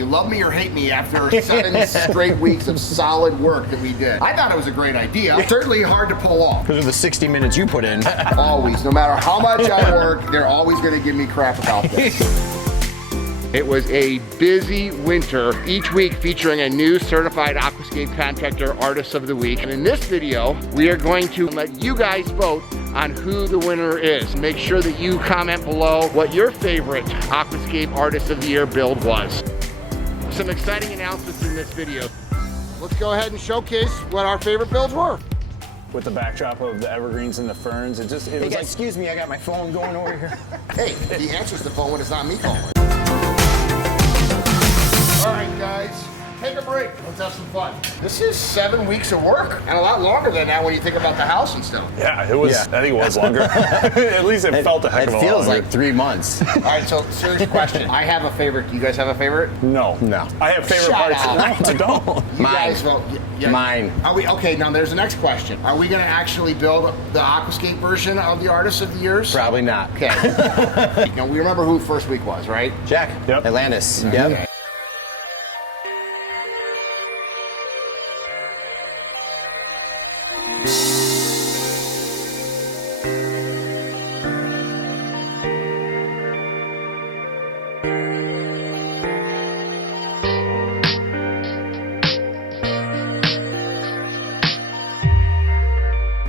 you love me or hate me after 7 straight weeks of solid work that we did. I thought it was a great idea. Certainly hard to pull off. Because of the 60 minutes you put in. Always, no matter how much I work, they're always going to give me crap about this. It was a busy winter, each week featuring a new certified aquascape contractor artist of the week. And in this video, we are going to let you guys vote on who the winner is. Make sure that you comment below what your favorite aquascape artist of the year build was. Some exciting announcements in this video. Let's go ahead and showcase what our favorite builds were. With the backdrop of the evergreens and the ferns, it was Hey guys, like, excuse me, I got my phone going over here. Hey, he answers the phone when it's not me calling. All right, guys, take a break. Let's have some fun. This is 7 weeks of work, and a lot longer than that when you think about the house and stuff. yeah, it was. Yeah. I think it was longer. At least it felt a heck of a lot. It feels longer. like 3 months. All right, so serious question. I have a favorite. Do you guys have a favorite? No. I have favorite Shut parts. up. No, don't. You Mine. guys vote. Yeah. Mine. Are we okay? Now there's the next question. Are we going to actually build the aquascape version of the artist of the years? Probably not. Okay. Now we remember who first week was, right? Jack. Yep. Atlantis. Okay. Yep.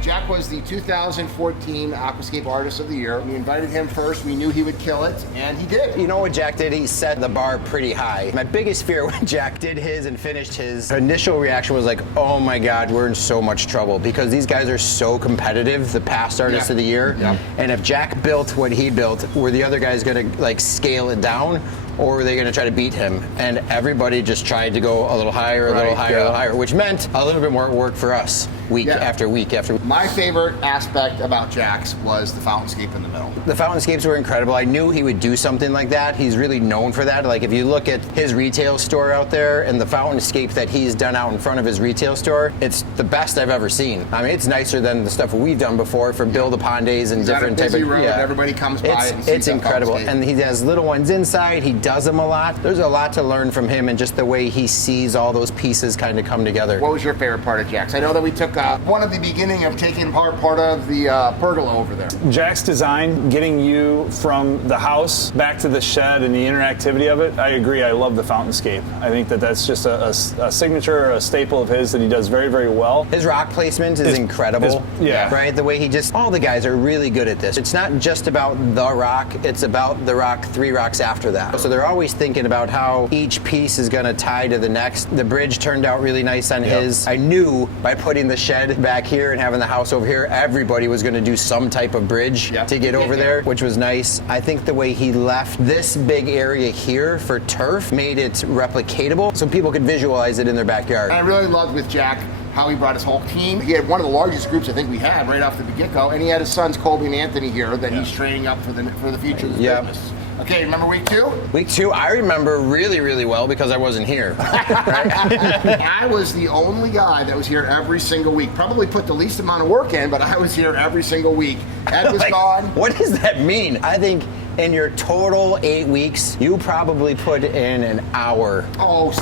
Jack was the 2014 Aquascape Artist of the Year. We invited him first. We knew he would kill it, and he did. You know what Jack did? He set the bar pretty high. My biggest fear when Jack did his and finished his initial reaction was like, oh my God, we're in so much trouble because these guys are so competitive, the past artists of the year. Yep. And if Jack built what he built, were the other guys gonna like scale it down? Or were they going to try to beat him? And everybody just tried to go a little higher, a little higher, a little higher, which meant a little bit more work for us week after week after week. My favorite aspect about Jack's was the fountainscape in the middle. The fountainscapes were incredible. I knew he would do something like that. He's really known for that. Like if you look at his retail store out there and the fountainscape that he's done out in front of his retail store, it's the best I've ever seen. I mean, it's nicer than the stuff we've done before for build-upon days and different type of road, everybody comes by it and sees it's incredible. And he has little ones inside. He does them a lot. There's a lot to learn from him and just the way he sees all those pieces kind of come together. What was your favorite part of Jack's? I know that we took one of the beginning of taking apart part of the pergola over there. Jack's design, getting you from the house back to the shed and the interactivity of it, I agree. I love the fountainscape. I think that that's just a signature, a staple of his that he does very, very well. His rock placement is incredible. Right? The way he just, all the guys are really good at this. It's not just about the rock, it's about the rock 3 rocks after that. So they're always thinking about how each piece is going to tie to the next. The bridge turned out really nice on his. I knew by putting the shed back here and having the house over here, everybody was going to do some type of bridge to get over there, which was nice. I think the way he left this big area here for turf made it replicatable so people could visualize it in their backyard. And I really loved with Jack how he brought his whole team. He had one of the largest groups I think we had right off the get-go, and he had his sons Colby and Anthony here that he's training up for the future of the business. Okay, remember week 2? Week 2, I remember really, really well because I wasn't here. I was the only guy that was here every single week. Probably put the least amount of work in, but I was here every single week. Ed was gone. What does that mean? I think in your total 8 weeks, you probably put in an hour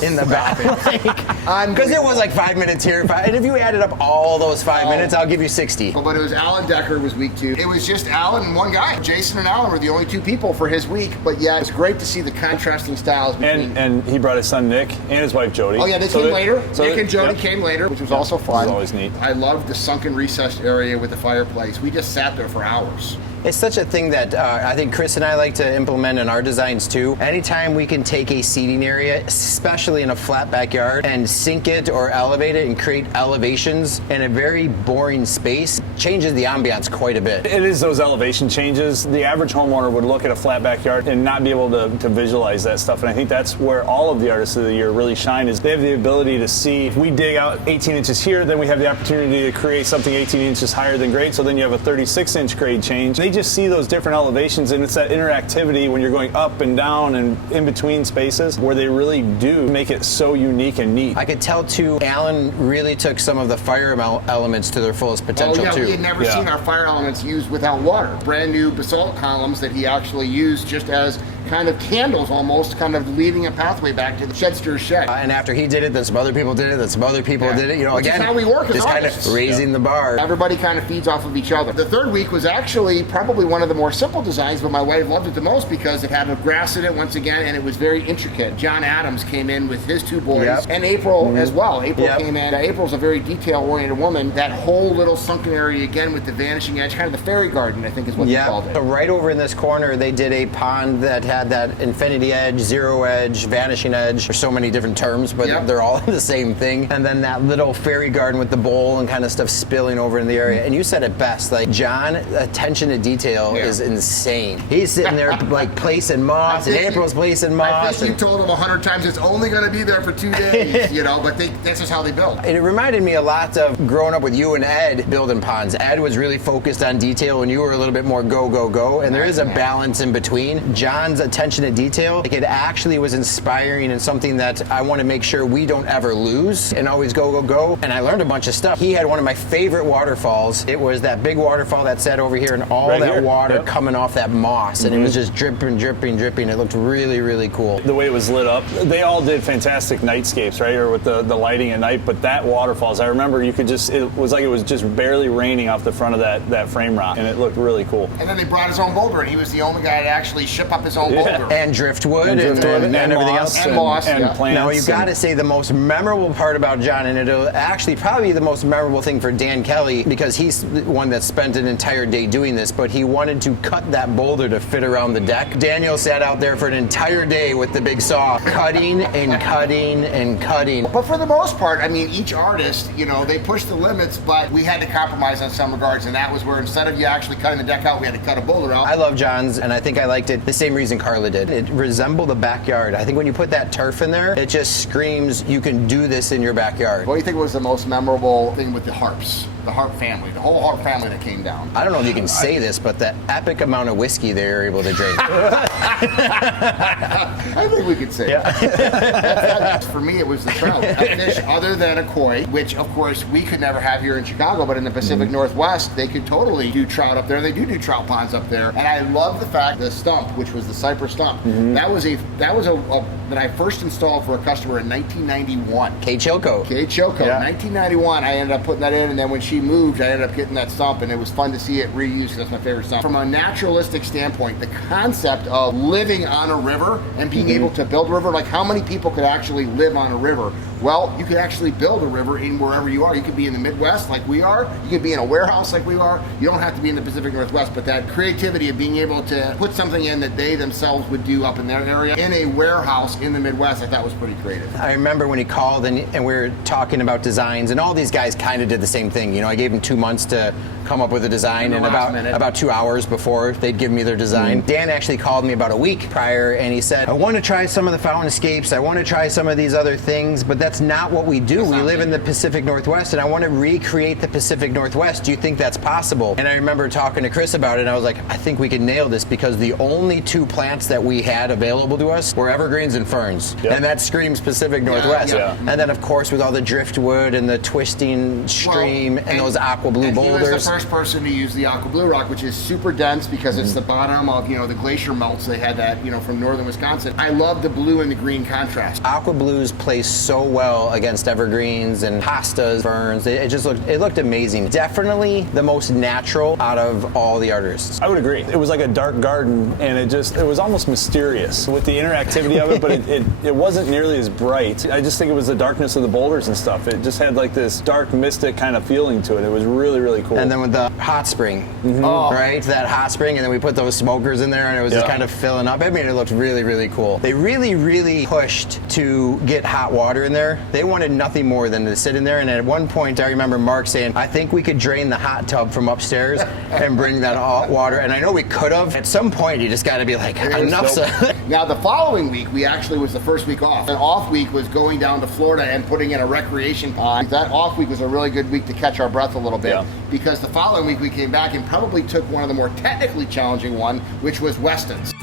in the back. Because it was like 5 minutes here. And if you added up all those 5 minutes, I'll give you 60. But it was Alan Decker was week 2. It was just Alan and one guy. Jason and Alan were the only 2 people for his week. But yeah, it's great to see the contrasting styles. And he brought his son Nick and his wife Jody. Oh yeah, they came later. Nick and Jody came later, which was also fun. It was always neat. I loved the sunken recessed area with the fireplace. We just sat there for hours. It's such a thing that I think Chris and I like to implement in our designs too. Anytime we can take a seating area, especially in a flat backyard, and sink it or elevate it and create elevations in a very boring space, changes the ambiance quite a bit. It is those elevation changes. The average homeowner would look at a flat backyard and not be able to visualize that stuff. And I think that's where all of the artists of the year really shine, is they have the ability to see, if we dig out 18 inches here, then we have the opportunity to create something 18 inches higher than grade. So then you have a 36-inch grade change. They just see those different elevations, and it's that interactivity when you're going up and down and in between spaces where they really do make it so unique and neat. I could tell too, Alan really took some of the fire elements to their fullest potential too. We had never seen our fire elements used without water. Brand new basalt columns that he actually used just as kind of candles almost, kind of leading a pathway back to the Shedster's shed. And after he did it, then some other people did it, then some other people did it. You know, Which again, is how we work as just kind artists. of raising the bar. Everybody kind of feeds off of each other. The third week was actually probably one of the more simple designs, but my wife loved it the most because it had a grass in it once again, and it was very intricate. John Adams came in with his two boys, and April as well. April came in. April's a very detail-oriented woman. That whole little sunken area again with the vanishing edge, kind of the fairy garden, I think is what they called it. So right over in this corner, they did a pond that had that infinity edge, zero edge, vanishing edge. There's so many different terms, but they're all the same thing. And then that little fairy garden with the bowl and kind of stuff spilling over in the area. And you said it best, like John, attention to detail is insane. He's sitting there like placing moss, and April's placing moss. I think you told him 100 times it's only going to be there for 2 days, you know, but that's just how they build. And it reminded me a lot of growing up with you and Ed building ponds. Ed was really focused on detail and you were a little bit more go, go, go. And there is a balance in between. John's attention to detail, like it actually was inspiring and something that I want to make sure we don't ever lose and always go, go, go. And I learned a bunch of stuff. He had one of my favorite waterfalls. It was that big waterfall that sat over here and all that water coming off that moss. And it was just dripping, dripping, dripping. It looked really, really cool. The way it was lit up, they all did fantastic nightscapes, right? Or with the lighting at night, but that waterfalls, I remember you could just, it was like it was just barely raining off the front of that frame rock, and it looked really cool. And then they brought his own boulder, and he was the only guy to actually ship up his own boulder. And driftwood and everything else. And moss. And plants. Now, you got to say the most memorable part about John, and it'll actually probably be the most memorable thing for Dan Kelly, because he's the one that spent an entire day doing this, but he wanted to cut that boulder to fit around the deck. Daniel sat out there for an entire day with the big saw, cutting and cutting and cutting. But for the most part, I mean, each artist, you know, they pushed the limits, but we had to compromise on some regards, and that was where instead of you actually cutting the deck out, we had to cut a boulder out. I love John's, and I think I liked it the same reason Carla did. It resembled a backyard. I think when you put that turf in there, it just screams you can do this in your backyard. What do you think was the most memorable thing with the harps? The harp family, the whole harp family that came down. I don't know if you can say this, but the epic amount of whiskey they were able to drink. I think we could say that. For me, it was the trout. A fish other than a koi, which of course we could never have here in Chicago, but in the Pacific Northwest, they could totally do trout up there. They do trout ponds up there. And I love the fact the stump, which was the cypress stump, that was a that I first installed for a customer in 1991. Kate Chilco. Yeah. 1991, I ended up putting that in, and then when she moved, I ended up getting that stump, and it was fun to see it reused because that's my favorite stump. From a naturalistic standpoint, the concept of living on a river and being able to build a river, like how many people could actually live on a river? Well, you could actually build a river in wherever you are. You could be in the Midwest like we are. You could be in a warehouse like we are. You don't have to be in the Pacific Northwest, but that creativity of being able to put something in that they themselves would do up in their area in a warehouse in the Midwest, I thought was pretty creative. I remember when he called and we were talking about designs, and all these guys kind of did the same thing. You know, I gave them 2 months to come up with a design, and about 2 hours before they'd give me their design. Dan actually called me about a week prior, and he said, I want to try some of the fountain escapes. I want to try some of these other things, but that's not what we do. We live in the Pacific Northwest, and I want to recreate the Pacific Northwest. Do you think that's possible? And I remember talking to Chris about it, and I was like, I think we can nail this, because the only 2 plants that we had available to us were evergreens and ferns. And that screams Pacific Northwest. And then, of course, with all the driftwood and the twisting stream and those aqua blue boulders. He was the first person to use the aqua blue rock, which is super dense because it's the bottom of, the glacier melts. They had that, from northern Wisconsin. I love the blue and the green contrast. Aqua blues play so well against evergreens and hostas, ferns. It looked amazing. Definitely the most natural out of all the artists. I would agree. It was like a dark garden, and it was almost mysterious with the interactivity of it, but it wasn't nearly as bright. I just think it was the darkness of the boulders and stuff. It just had like this dark, mystic kind of feeling to it. It was really, really cool. And then with the hot spring, right? That hot spring, and then we put those smokers in there, and it was just kind of filling up. I mean, it looked really, really cool. They really, really pushed to get hot water in there. They wanted nothing more than to sit in there, and at one point, I remember Mark saying, I think we could drain the hot tub from upstairs and bring that hot water, and I know we could have. At some point, you just got to be like, enough's Now, the following week, we actually was the first week off. An off week was going down to Florida and putting in a recreation pond. That off week was a really good week to catch our breath a little bit, because the following week we came back and probably took one of the more technically challenging one, which was Weston's.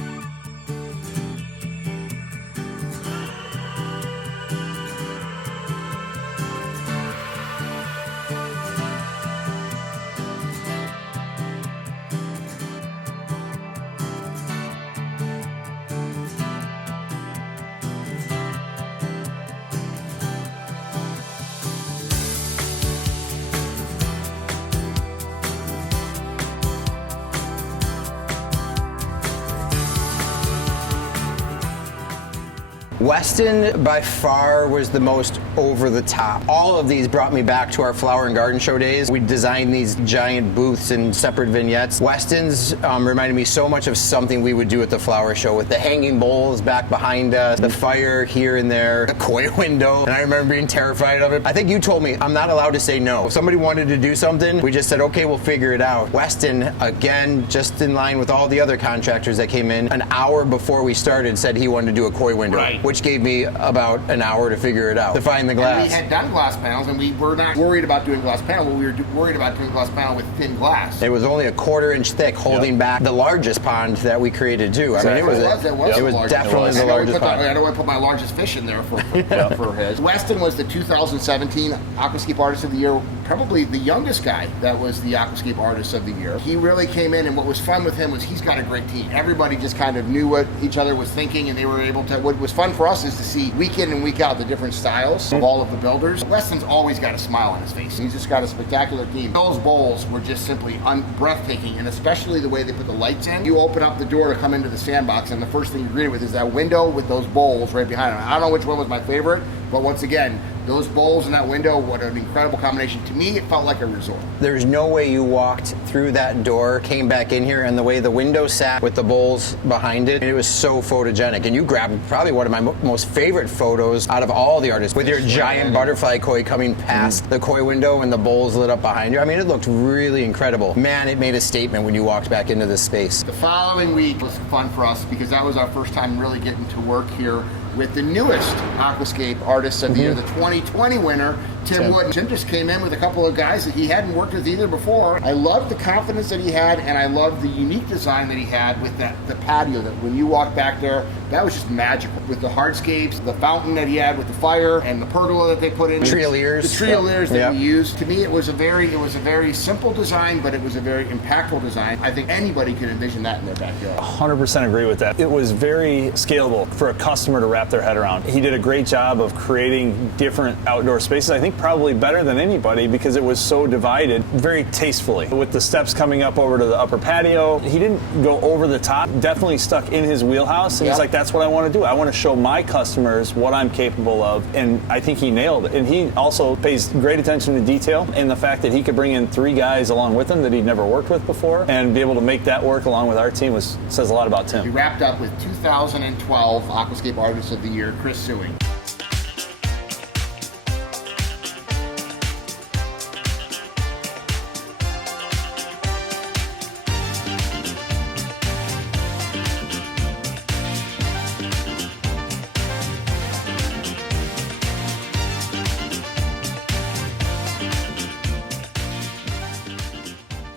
Weston by far was the most over the top. All of these brought me back to our flower and garden show days. We designed these giant booths and separate vignettes. Weston's reminded me so much of something we would do at the flower show, with the hanging bowls back behind us, the fire here and there, the koi window, and I remember being terrified of it. I think you told me I'm not allowed to say no. If somebody wanted to do something, we just said, okay, we'll figure it out. Weston, again, just in line with all the other contractors that came in, an hour before we started said he wanted to do a koi window, which gave me about an hour to figure it out, to find the glass. And we had done glass panels, and we were not worried about doing glass panel, but we were worried about doing glass panel with thin glass. It was only a 1/4 inch thick, holding back the largest pond that we created too. Exactly. I mean, it was definitely the largest pond. I don't want to put my largest fish in there for his. Weston was the 2017 Aquascape Artist of the Year, probably the youngest guy that was the Aquascape Artist of the Year. He really came in, and what was fun with him was he's got a great team. Everybody just kind of knew what each other was thinking, and they were able to. What was fun for us is to see week in and week out the different styles of all of the builders. Weston's always got a smile on his face. He's just got a spectacular team. Those bowls were just simply breathtaking, and especially the way they put the lights in. You open up the door to come into the Sandbox, and the first thing you greet with is that window with those bowls right behind it. I don't know which one was my favorite, but once again, those bowls in that window, what an incredible combination. To me, it felt like a resort. There's no way you walked through that door, came back in here, and the way the window sat with the bowls behind it, it was so photogenic. And you grabbed probably one of my most favorite photos out of all the artists, with your giant butterfly koi coming past the koi window and the bowls lit up behind you. I mean, it looked really incredible. Man, it made a statement when you walked back into this space. The following week was fun for us because that was our first time really getting to work here with the newest Aquascape Artists of the Year, the 2020 winner, Tim Wood. Tim just came in with a couple of guys that he hadn't worked with either before. I loved the confidence that he had, and I loved the unique design that he had with the patio, that when you walk back there, that was just magical. With the hardscapes, the fountain that he had with the fire, and the pergola that they put in. Trioliers. The trioliers that we used. To me, it was a very simple design, but it was a very impactful design. I think anybody can envision that in their backyard. 100% agree with that. It was very scalable for a customer to wrap their head around. He did a great job of creating different outdoor spaces. I think probably better than anybody because it was so divided very tastefully. With the steps coming up over to the upper patio, he didn't go over the top, definitely stuck in his wheelhouse, and he's like, that's what I want to do. I want to show my customers what I'm capable of, and I think he nailed it. And he also pays great attention to detail, and the fact that he could bring in 3 guys along with him that he'd never worked with before and be able to make that work along with our team says a lot about Tim. We wrapped up with 2012 Aquascape Artist of the Year, Chris Suing.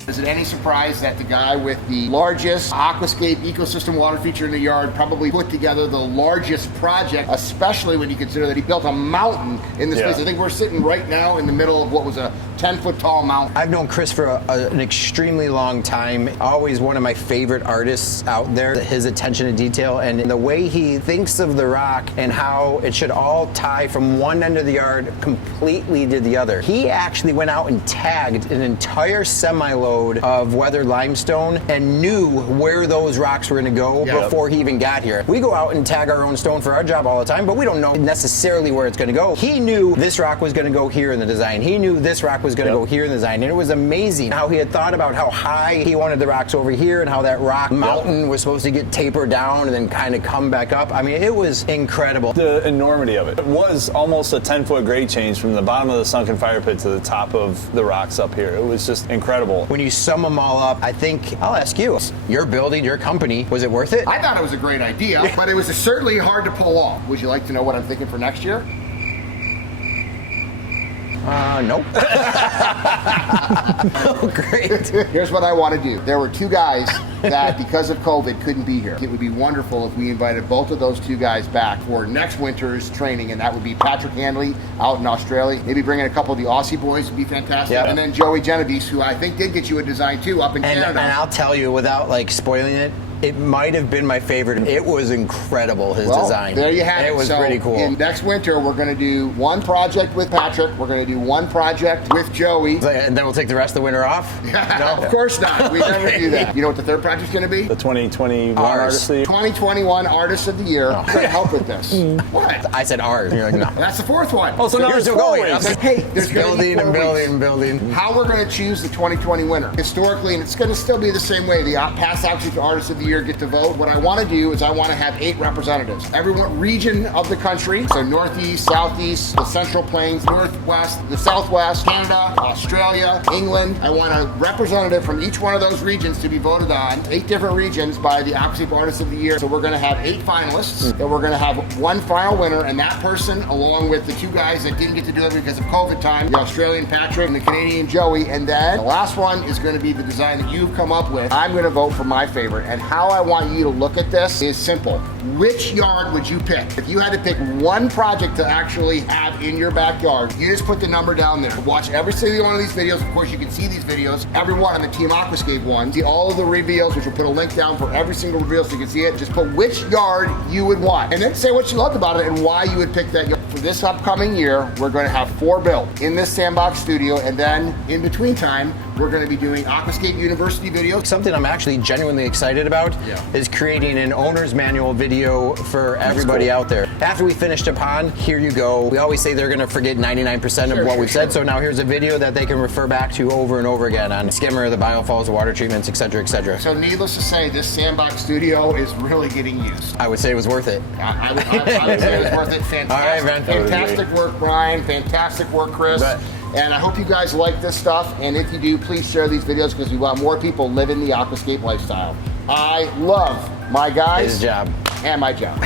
Is it any surprise that the guy with the largest aquascape ecosystem water feature in the yard probably put together the largest project, especially when you consider that he built a mountain in this place? I think we're sitting right now in the middle of what was a 10-foot tall mountain. I've known Chris for an extremely long time. Always one of my favorite artists out there. His attention to detail and the way he thinks of the rock and how it should all tie from one end of the yard completely to the other. He actually went out and tagged an entire semi-load of weathered limestone and knew where those rocks were going to go before he even got here. We go out and tag our own stone for our job all the time, but we don't know necessarily where it's going to go. He knew this rock was going to go here in the design. He knew this rock was going to go here in the design, and it was amazing how he had thought about how high he wanted the rocks over here and how that rock mountain was supposed to get tapered down and then kind of come back up. I mean, it was incredible. The enormity of it. It was almost a 10-foot grade change from the bottom of the sunken fire pit to the top of the rocks up here. It was just incredible. When you sum them all up, I think, I'll ask you, your building, your company, was it worth it? I thought it was a great idea, but it was certainly hard to pull off. Would you like to know what I'm thinking for next year? Nope. Oh, great. Here's what I want to do. There were 2 guys that, because of COVID, couldn't be here. It would be wonderful if we invited both of those 2 guys back for next winter's training, and that would be Patrick Handley out in Australia. Maybe bringing a couple of the Aussie boys would be fantastic. And then Joey Genovese, who I think did get you a design too up in Canada. And I'll tell you, without like spoiling it, It might have been my favorite. It was incredible, his design. There you have it. It was pretty cool. Next winter, we're going to do one project with Patrick. We're going to do one project with Joey. And then we'll take the rest of the winter off? No, of course not. We never do that. You know what the third project's going to be? The 2021 Artist of the Year. 2021 Artist of the Year. We're going to help with this. What? I said ours. You're like, no. That's the fourth one. Oh, so now You're it's still four going. weeks. Hey, there's Building and building and building. How we're going to choose the 2020 winner. Historically, and it's going to still be the same way, the past Outstanding Artists of the Year get to vote. What I want to do is I want to have 8 representatives. Every region of the country, so Northeast, Southeast, the Central Plains, Northwest, the Southwest, Canada, Australia, England. I want a representative from each one of those regions to be voted on. 8 different regions by the Outstanding Artists of the Year. So we're going to have 8 finalists, and we're going to have one final winner, and that person, along with the 2 guys that didn't get to do it because of COVID time, the Australian Patrick and the Canadian Joey, and then the last one is going to be the design that you've come up with. I'm going to vote for my favorite, and how I want you to look at this is simple. Which yard would you pick? If you had to pick one project to actually have in your backyard, you just put the number down there. Watch every single one of these videos. Of course, you can see these videos, every one on the Team Aquascape one. See all of the reveals, which we'll put a link down for every single reveal so you can see it. Just put which yard you would want, and then say what you loved about it and why you would pick that yard. For this upcoming year, we're going to have 4 built in this Sandbox studio, and then in between time, we're going to be doing Aquascape University videos. Something I'm actually genuinely excited about is creating an owner's manual video for everybody out there. After we finished a pond, here you go. We always say they're going to forget 99% of what we've said, so now here's a video that they can refer back to over and over again on skimmer, the biofalls, the water treatments, etc., etc. So needless to say, this Sandbox studio is really getting used. I would say it was worth it. I would say it was worth it. Fantastic, all right, man. fantastic work, Brian. Fantastic work, Chris. And I hope you guys like this stuff. And if you do, please share these videos because we want more people living the aquascape lifestyle. I love my guys. His job. And my job.